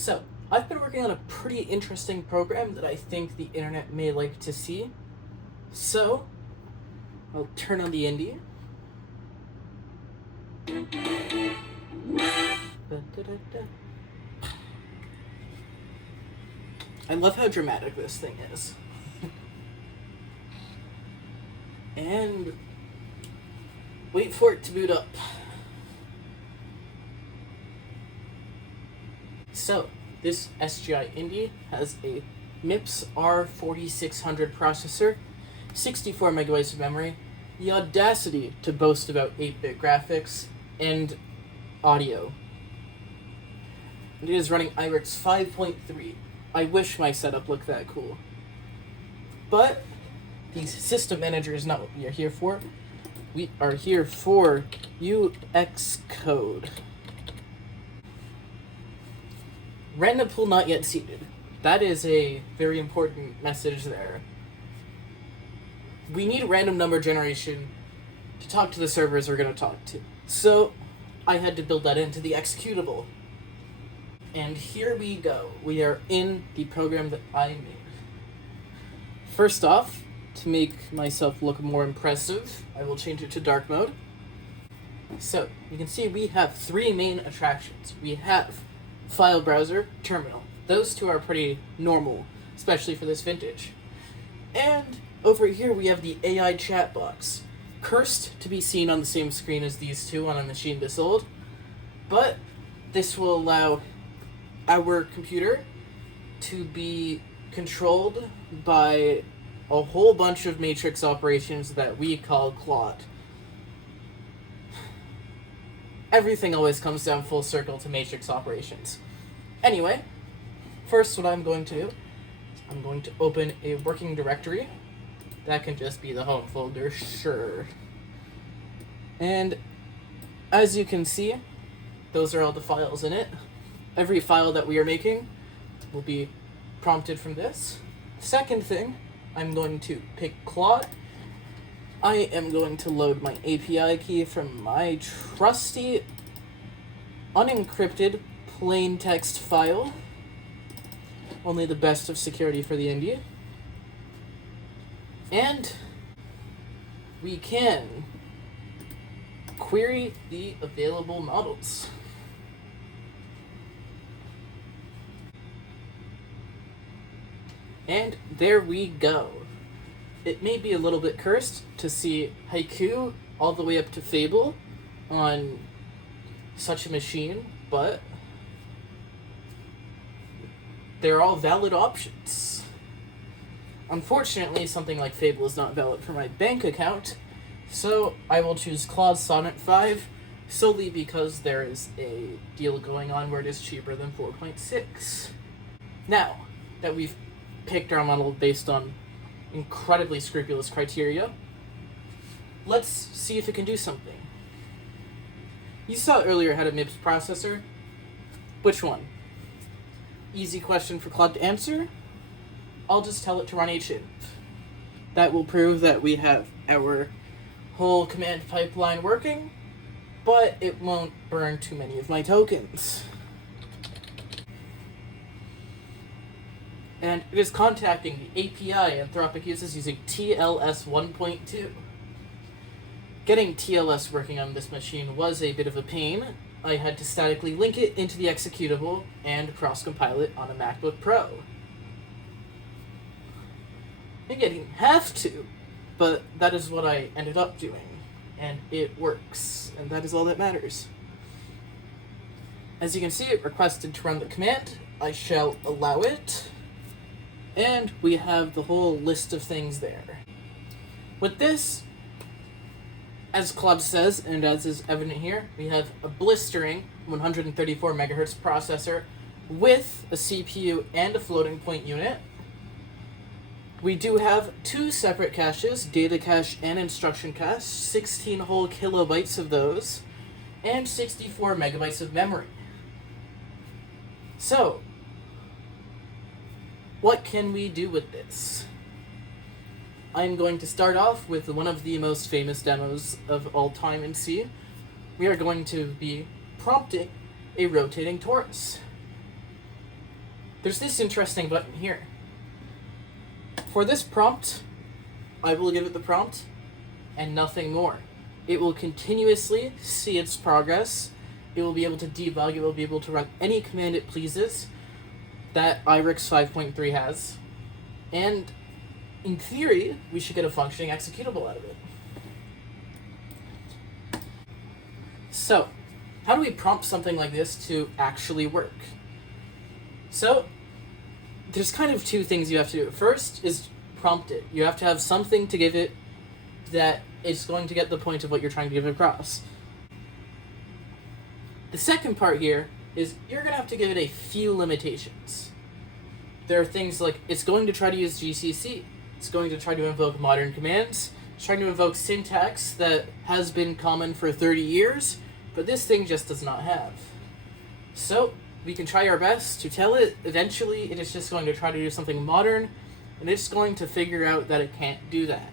So, I've been working on a pretty interesting program that I think the internet may like to see. So, I'll turn on the indie. I love how dramatic this thing is. And wait for it to boot up. So, this SGI Indie has a MIPS R4600 processor, 64 megabytes of memory, the audacity to boast about 8-bit graphics, and audio. And it is running IRIX 5.3. I wish my setup looked that cool. But the system manager is not what we are here for. We are here for UXCode. Random pool not yet seeded. That is a very important message there. We need random number generation to talk to the servers we're going to talk to. So I had to build that into the executable. And here we go. We are in the program that I made. First off, to make myself look more impressive, I will change it to dark mode. So you can see we have three main attractions. We have file browser, terminal. Those two are pretty normal, especially for this vintage. And over here we have the AI chat box. Cursed to be seen on the same screen as these two on a machine this old, but this will allow our computer to be controlled by a whole bunch of matrix operations that we call Claude. Everything always comes down full circle to matrix operations. Anyway, first what I'm going to do is I'm going to open a working directory. That can just be the home folder, sure. And as you can see, those are all the files in it. Every file that we are making will be prompted from this. Second thing, I'm going to pick Claude. I am going to load my API key from my trusty unencrypted plain text file. Only the best of security for the indie. And we can query the available models. And there we go. It may be a little bit cursed to see Haiku all the way up to Fable on such a machine, but they're all valid options. Unfortunately, something like Fable is not valid for my bank account, so I will choose Claude Sonnet 5 solely because there is a deal going on where it is cheaper than 4.6. Now that we've picked our model based on incredibly scrupulous criteria, let's see if it can do something. You saw earlier it had a MIPS processor. Which one? Easy question for Claude to answer. I'll just tell it to run HINT. That will prove that we have our whole command pipeline working, but it won't burn too many of my tokens. And it is contacting the API Anthropic uses using TLS 1.2. Getting TLS working on this machine was a bit of a pain. I had to statically link it into the executable and cross-compile it on a MacBook Pro. I think I didn't have to, but that is what I ended up doing, and it works, and that is all that matters. As you can see, it requested to run the command. I shall allow it. And we have the whole list of things there. With this, as Claude says, and as is evident here, we have a blistering 134 megahertz processor with a CPU and a floating point unit. We do have two separate caches, data cache and instruction cache, 16 whole kilobytes of those, and 64 megabytes of memory. So, what can we do with this? I'm going to start off with one of the most famous demos of all time in C. We are going to be prompting a rotating torus. there's this interesting button here. For this prompt, I will give it the prompt and nothing more. It will continuously see its progress. It will be able to debug. It will be able to run any command it pleases that IRIX 5.3 has. And in theory, we should get a functioning executable out of it. So, how do we prompt something like this to actually work? So, there's kind of two things you have to do. First is prompt it. You have to have something to give it that it's going to get the point of what you're trying to give across. The second part here is you're going to have to give it a few limitations. There are things like it's going to try to use GCC. It's going to try to invoke modern commands. It's trying to invoke syntax that has been common for 30 years, but this thing just does not have. So we can try our best to tell it. Eventually, it is just going to try to do something modern, and it's going to figure out that it can't do that.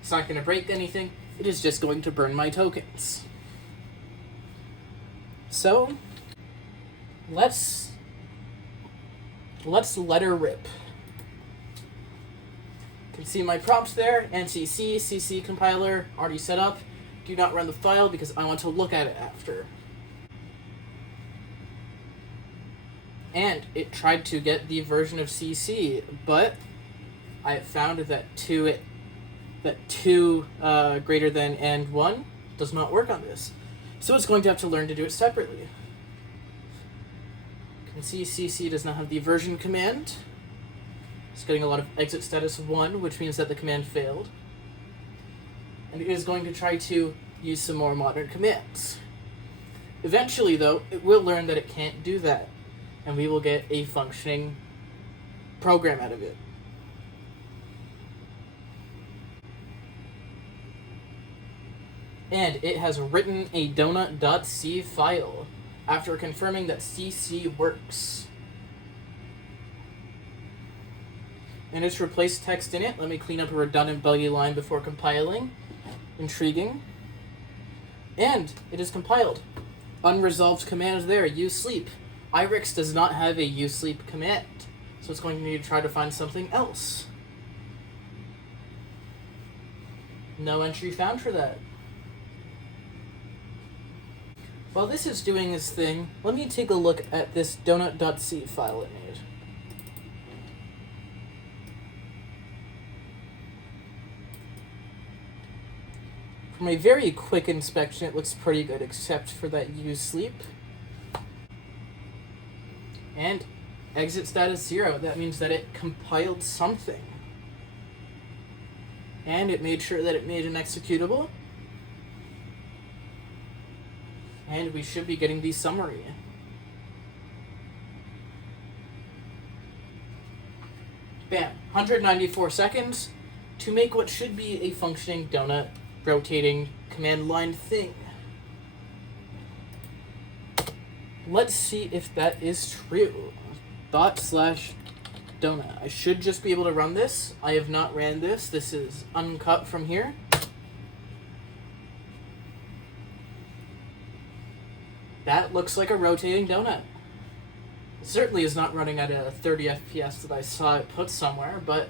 It's not going to break anything. It is just going to burn my tokens. So let's let her rip. You can see my prompts there, NCC, CC compiler, already set up. Do not run the file because I want to look at it after. And it tried to get the version of CC, but I found that two greater than and 1 does not work on this. So it's going to have to learn to do it separately. You can see CC does not have the version command. It's getting a lot of exit status 1, which means that the command failed. And it is going to try to use some more modern commands. Eventually, though, it will learn that it can't do that, and we will get a functioning program out of it. And it has written a donut.c file after confirming that CC works. And it's replaced text in it. Let me clean up a redundant buggy line before compiling. Intriguing. And it is compiled. Unresolved command there, usleep. IRIX does not have a usleep command, so it's going to need to try to find something else. No entry found for that. While this is doing its thing, let me take a look at this donut.c file it made. From a very quick inspection, it looks pretty good, except for that usleep. And exit status 0, that means that it compiled something. And it made sure that it made an executable. And we should be getting the summary. Bam, 194 seconds to make what should be a functioning donut rotating command line thing. Let's see if that is true. /donut. I should just be able to run this. I have not ran this. This is uncut from here. That looks like a rotating donut. It certainly is not running at a 30 FPS that I saw it put somewhere, but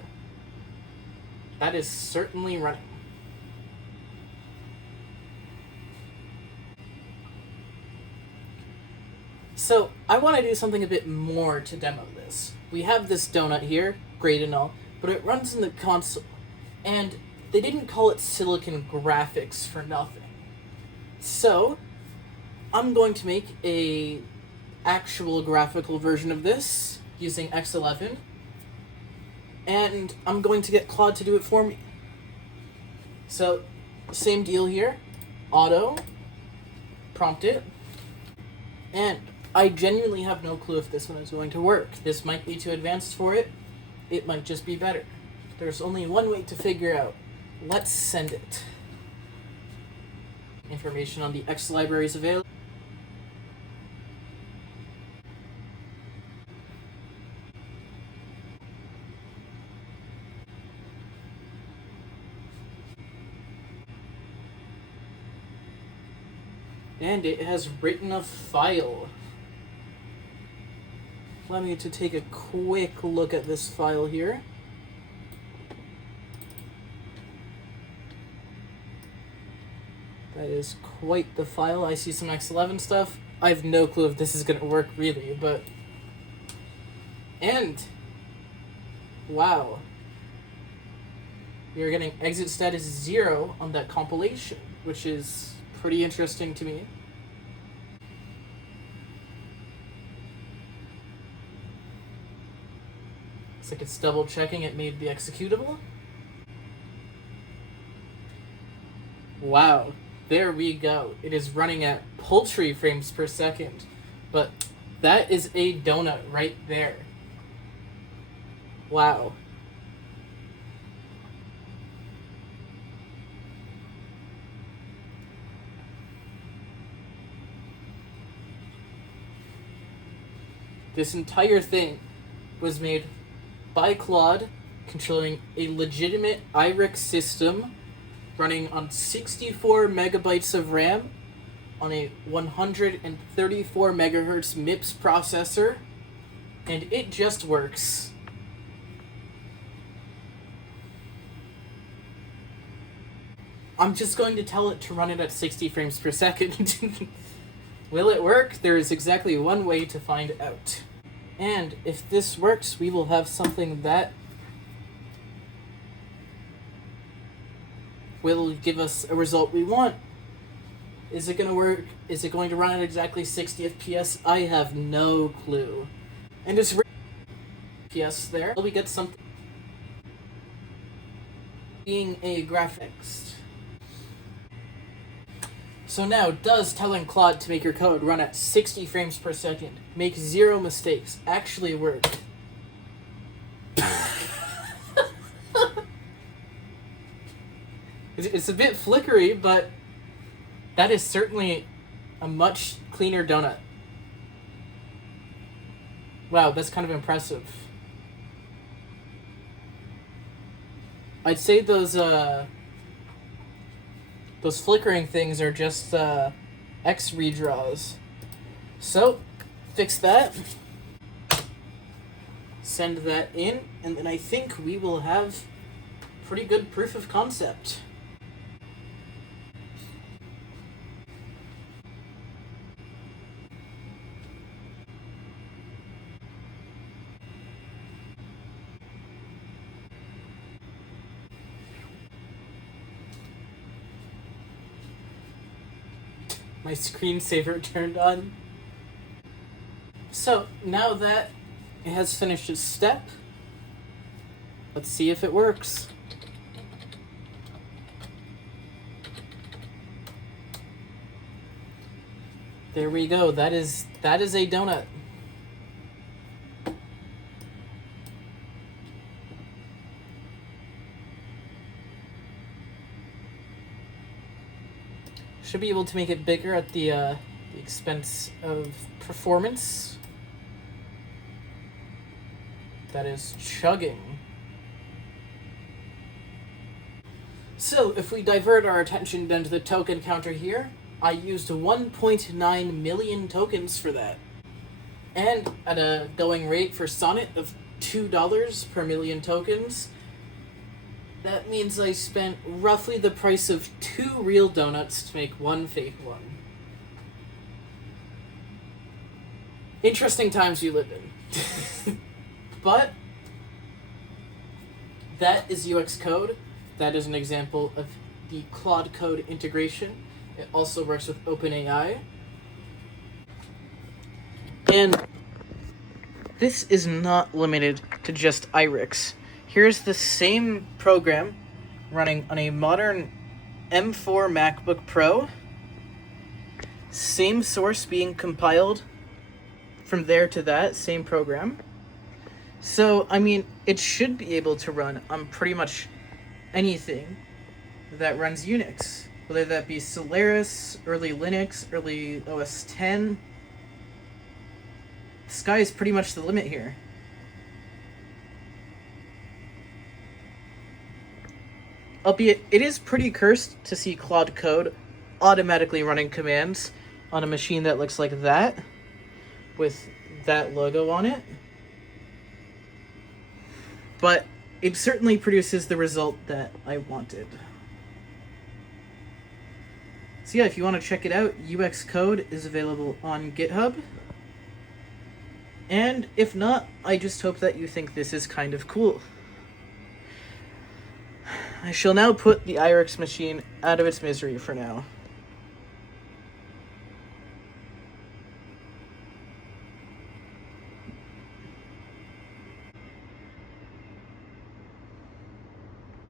that is certainly running. So, I want to do something a bit more to demo this. We have this donut here, great and all, but it runs in the console, and they didn't call it Silicon Graphics for nothing. So, I'm going to make a actual graphical version of this using X11, and I'm going to get Claude to do it for me. So, same deal here, auto, prompt it, and I genuinely have no clue if this one is going to work. This might be too advanced for it. It might just be better. There's only one way to figure out. Let's send it. Information on the X libraries available. And it has written a file. Allow me to take a quick look at this file here. That is quite the file. I see some X11 stuff. I have no clue if this is going to work really, but... And... Wow. We are getting exit status 0 on that compilation, which is pretty interesting to me. Looks like it's double checking it made the executable. Wow. There we go. It is running at paltry frames per second, but that is a donut right there. Wow. This entire thing was made by Claude, controlling a legitimate IRIX system running on 64 megabytes of RAM on a 134 megahertz MIPS processor, and it just works. I'm just going to tell it to run it at 60 frames per second. Will it work? There is exactly one way to find out. And if this works, we will have something that will give us a result we want. Is it going to work? Is it going to run at exactly 60 FPS? I have no clue. And it's FPS there. We get something being a graphics. So now, does telling Claude to make your code run at 60 frames per second, make 0 mistakes, actually work? It's a bit flickery, but that is certainly a much cleaner donut. Wow, that's kind of impressive. I'd say those flickering things are just X redraws. So, fix that. Send that in, and then I think we will have pretty good proof of concept. My screensaver turned on. So, now that it has finished its step, let's see if it works. There we go. That is a donut. Should be able to make it bigger at the expense of performance. That is chugging. So, if we divert our attention then to the token counter here, I used 1.9 million tokens for that. And at a going rate for Sonnet of $2 per million tokens, that means I spent roughly the price of 2 real donuts to make 1 fake one. Interesting times we live in. But that is UXCode. That is an example of the Claude Code integration. It also works with OpenAI. And this is not limited to just IRIX. Here's the same program running on a modern M4 MacBook Pro. Same source being compiled from there to that, same program. So, I mean, it should be able to run on pretty much anything that runs Unix. Whether that be Solaris, early Linux, early OS X. The sky is pretty much the limit here. Albeit, it is pretty cursed to see Claude Code automatically running commands on a machine that looks like that, with that logo on it. But it certainly produces the result that I wanted. So yeah, if you want to check it out, UXCode is available on GitHub. And if not, I just hope that you think this is kind of cool. I shall now put the IRX machine out of its misery for now.